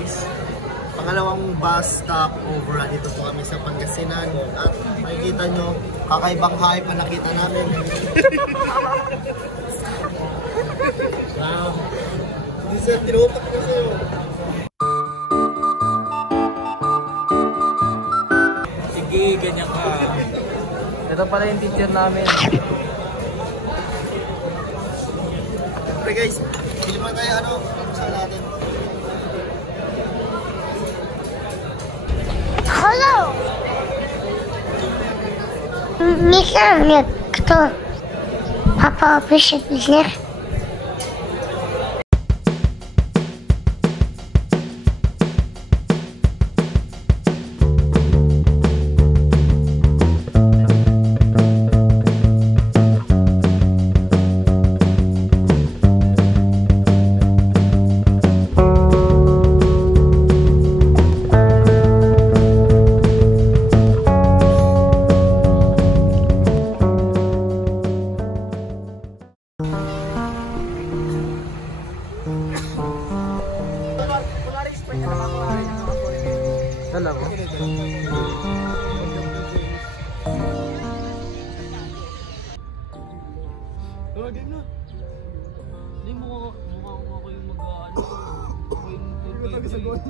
guys, pangalawang bus stop over. Dito po kami sa Pangasinan. At makikita nyo, kakaibang hype pa nakita namin. Wow. Hindi sir, tinutak ko sa'yo. Sige, ganyan ka. Ito pala yung teacher namin. Okay guys, hindi naman tayo saan natin. Hello! Механик, кто? Папа пишет мне. Dala mo? Tawagin na. Hindi mo ako yung mag-ano. Ako yung mag-sagot.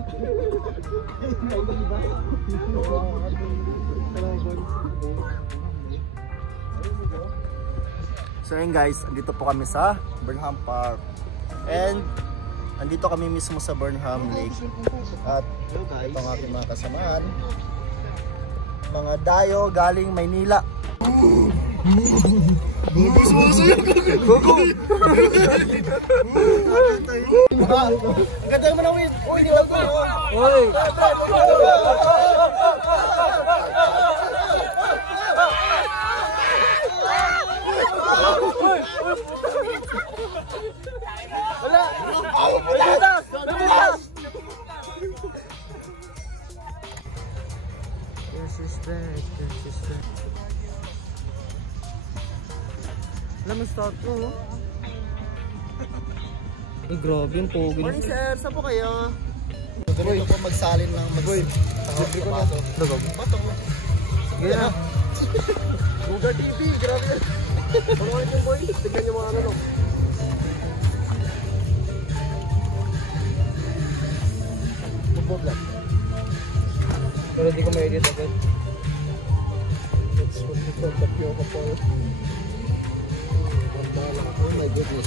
So yun guys, andito po kami sa Burnham Park. And andito kami mismo sa Burnham Lake. At ito ang aking mga kasamaan. Mga dayo galing Maynila. Ang ganda naman ang win. Uy, di ba po? Uy! Wala! Nabutas! Nabutas! Yes, sister. Yes, sister. Alam mo, start ko. Ay, grabe yung pogi. Morning sir, saan po kayo? Ganito po magsalin ng sapato. Patong. Sige na. Google TV, grabe yan. Panood yung boy, tignan yung mga ano. Vlog. Pero di ko ma-edit agad. It's what we call the pure couple. Oh my goodness.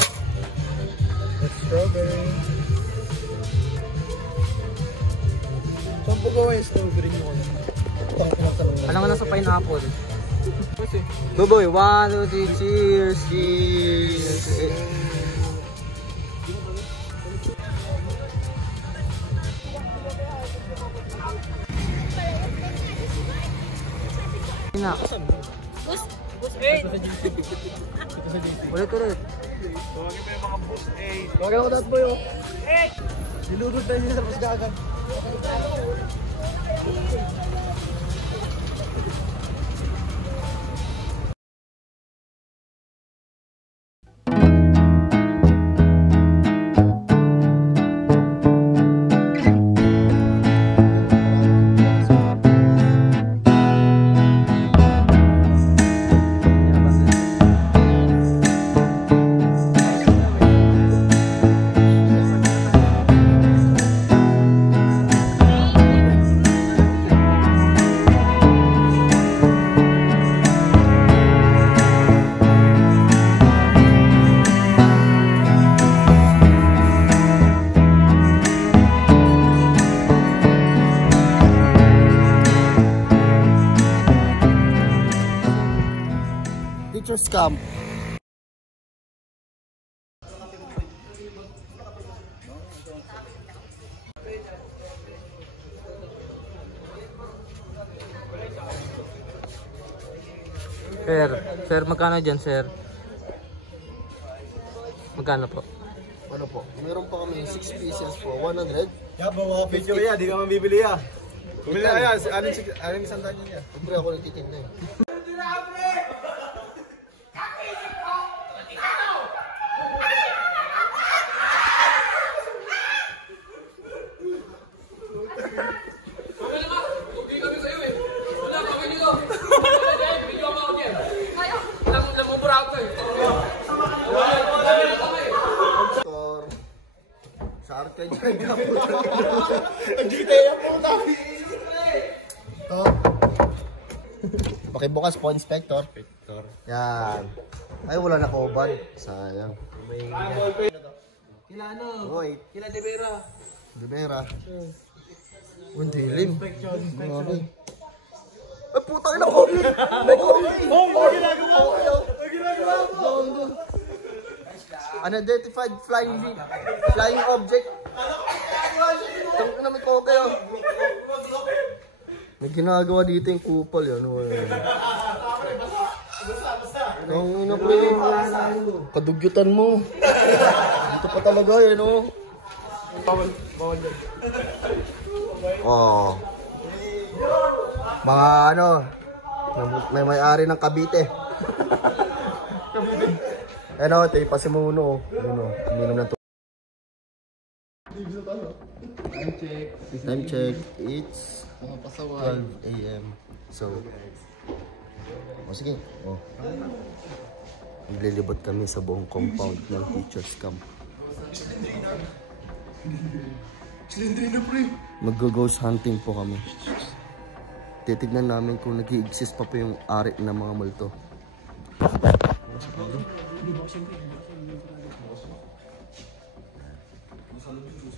That's strawberry. Saan po gawa yung strawberry nyo? Alam nga nasa pineapple. Go boy, 1, 2, 3, cheers! Cheers! Na. Boost 8. Ulit. Tawagin mo yung mga Boost 8. Tawagin ako dati po yung 8. Niludod tayo nila tapos gagan. Teacher's camp. Sir, magkano dyan, sir? Magkano po? Ano po? Meron pa kami 6 pieces for 100. Mga picture yan, di ka mabibili yan. Bumili na yan, aling isang tanyan yan. Siyempre ako nagtitinda eh. Nag-GTA po tayo. Ito. Pakibukas po, Inspector. Yan. Ay, wala na kauban. Sayang. Kila ano? Wait. Kila De Vera. De Vera. Ang dilim. Grabe. Ay, putang ina ko! May COVID! Ang ginagawa mo! Ang ginagawa mo! Unidentified flying object. Tangka na may COVID kayo. May ginagawa dito yung kupal yan. Ang ina pre. Kadugyutan mo. Dito pa talaga yan oh. Bawal yan. Oh. Mga ano, may-ari ng Cavite. Ano, ito yung pasimuno. Ano, uminom na to. Time check. It's 12 AM. So, sige. Oh. Maglilibot kami sa buong compound ng teachers camp. Mag-ghost hunting po kami. Titignan namin kung nag-i-exist pa po yung ari ng mga multo.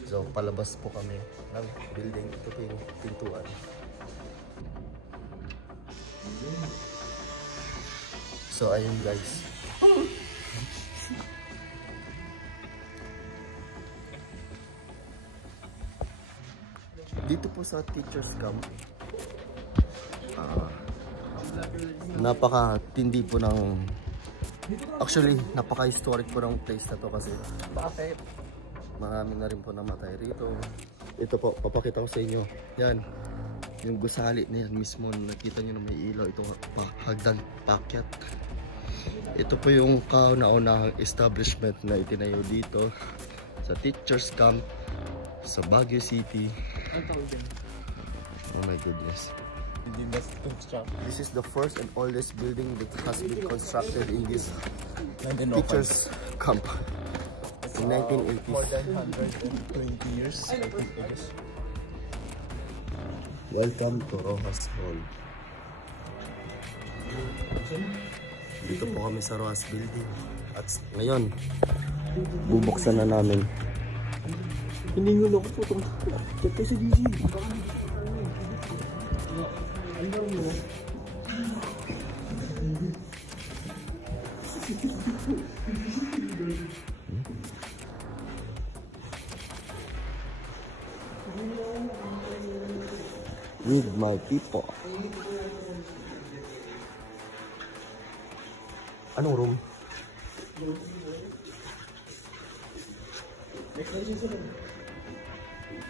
So, palabas po kami ng building. Ito po yung pintuan. So, ayun guys. Dito po sa teachers camp, napaka-tindi po ng, actually, napaka-historic po ng place na to kasi Bakit? marami na rin po namatay rito. Ito po, papakita ko sa inyo. Yan, yung gusali na yan mismo, nakita nyo na may ilaw. Ito hagdan, pakyat. Ito po yung kauna-unahang establishment na itinayo dito sa teachers camp sa Baguio City. Oh my goodness. This is the first and oldest building that has been constructed in this teachers camp in 1980s. More than 120 years. Welcome to Rojas Hall. Dito po kami sa Rojas Building. At ngayon, bubuksan na namin. Hiningon ako po itong chat kayo sa GG. With my people. Anong room?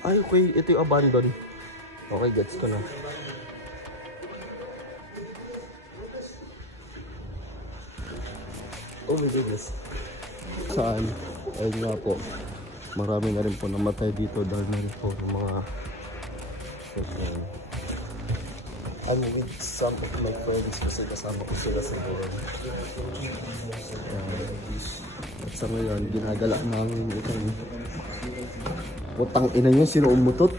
Ay, okay. Ito yung abandon. Okay, gets ko na. Oh my goodness. Saan? Ayun nga po. Marami na rin po namatay dito dahil na rin po ng mga... I'm with some of my friends kasi kasama ko sila sa buwan. At sa ngayon, ginagala namin itong putang ina nyo, sino umutot?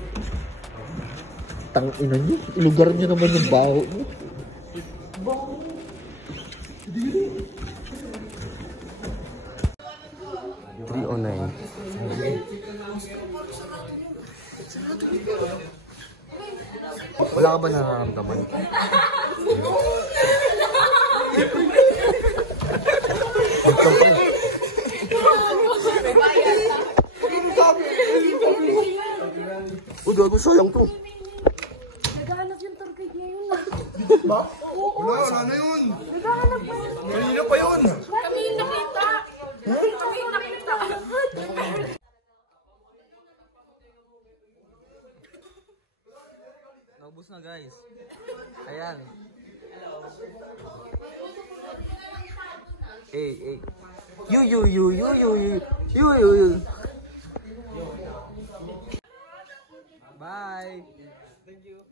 Tang ina nyo, ilugar nyo naman yung baho nyo. Baho. 309. Wala ka ba nararamdaman? Uy, gago, sayang to. Naghahanap yung tour guide niya yun. Ba? Wala na yun. Naghahanap pa yun. Kanina pa yun. Kami yung nakita. Kami yung nakita. Naubos na guys. Ayan. Hey. You. Bye. Thank you.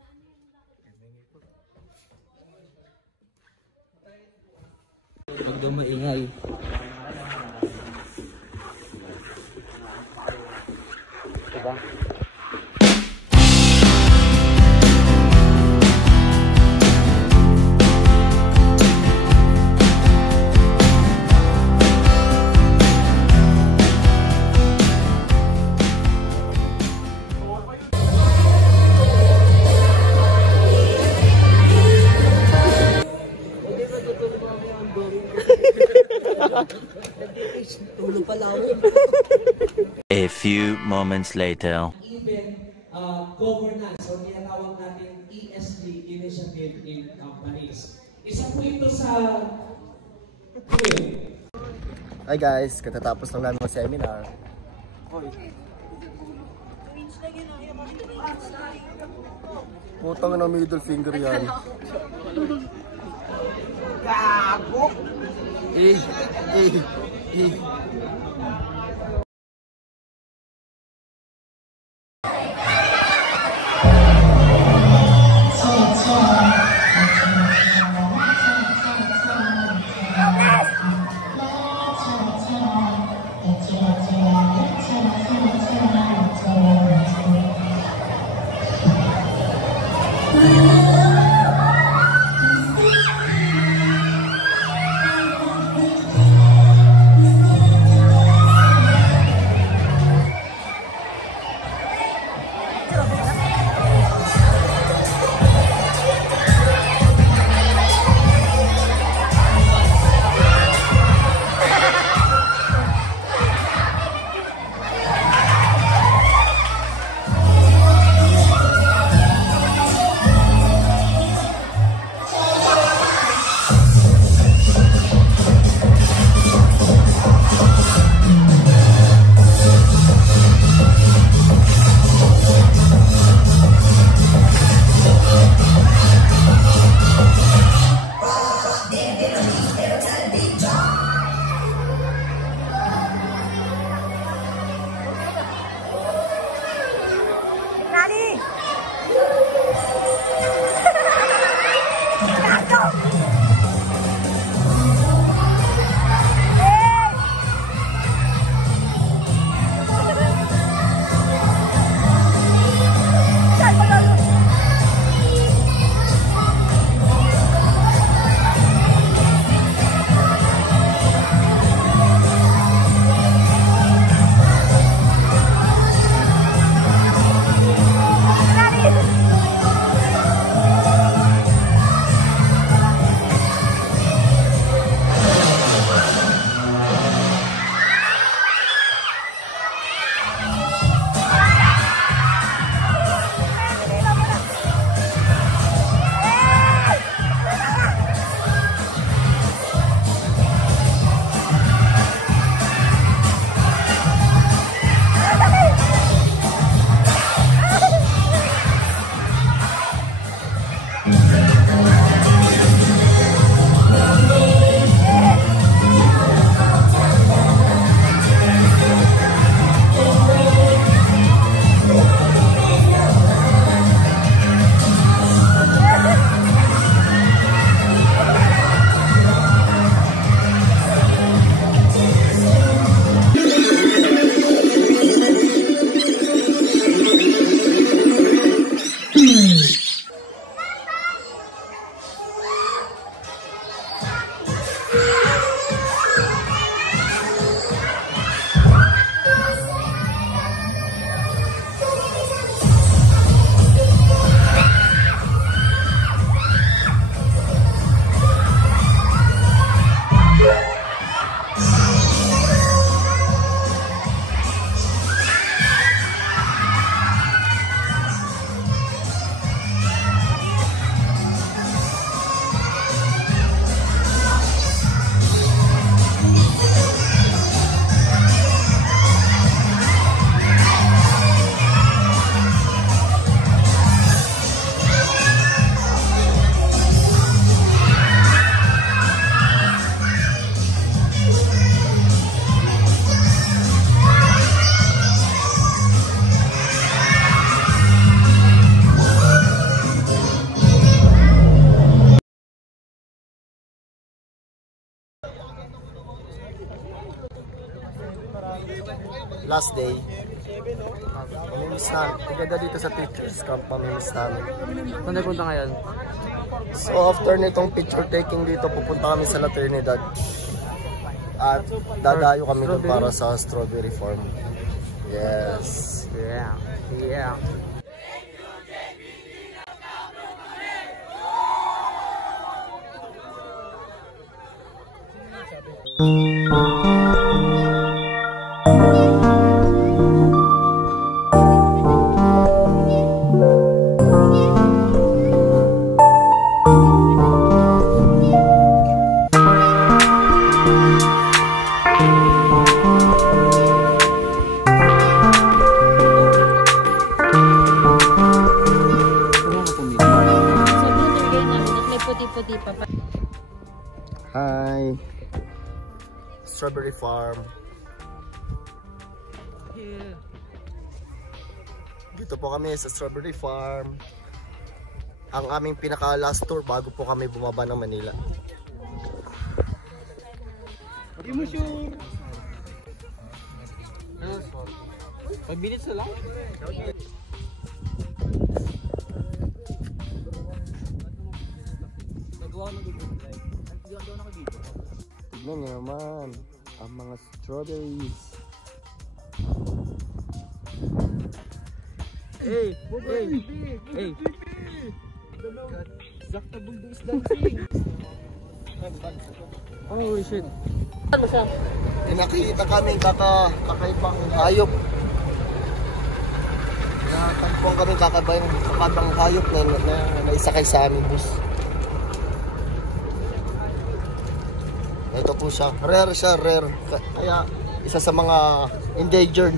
Huwag daw maingay. Diba? A few moments later. Event governance o tinatawag natin ESG, Initiative in Companies. Isa po ito sa Hi guys, katatapos lang namin ng seminar. Putang na middle finger yan. Gago! Last day. Pamimiss na. Pagdaga dito sa teachers camp, pamimiss namin. Saan tayo punta ngayon? So after nitong picture taking dito, pupunta kami sa La Trinidad. At dadayo kami doon para sa strawberry farm. Yes. Yeah. Yeah. puti pa pa. Hi. Strawberry farm. Dito po kami sa strawberry farm. Ang aming pinaka last tour bago po kami bumaba ng Manila. Hindi mo sure. 5 minutes na lang. Tignan niyo naman ang mga strawberries. Hey! Hey! Hey! Oh shit. Nakikita kami kakaibang hayop. Nakatagpuan kami kakaibang hayop na naisakay sa aming bus. Ito po siya. Rare siya, rare. Kaya isa sa mga endangered.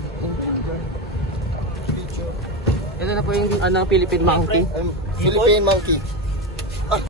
Ito na po yung Philippine monkey. Philippine monkey.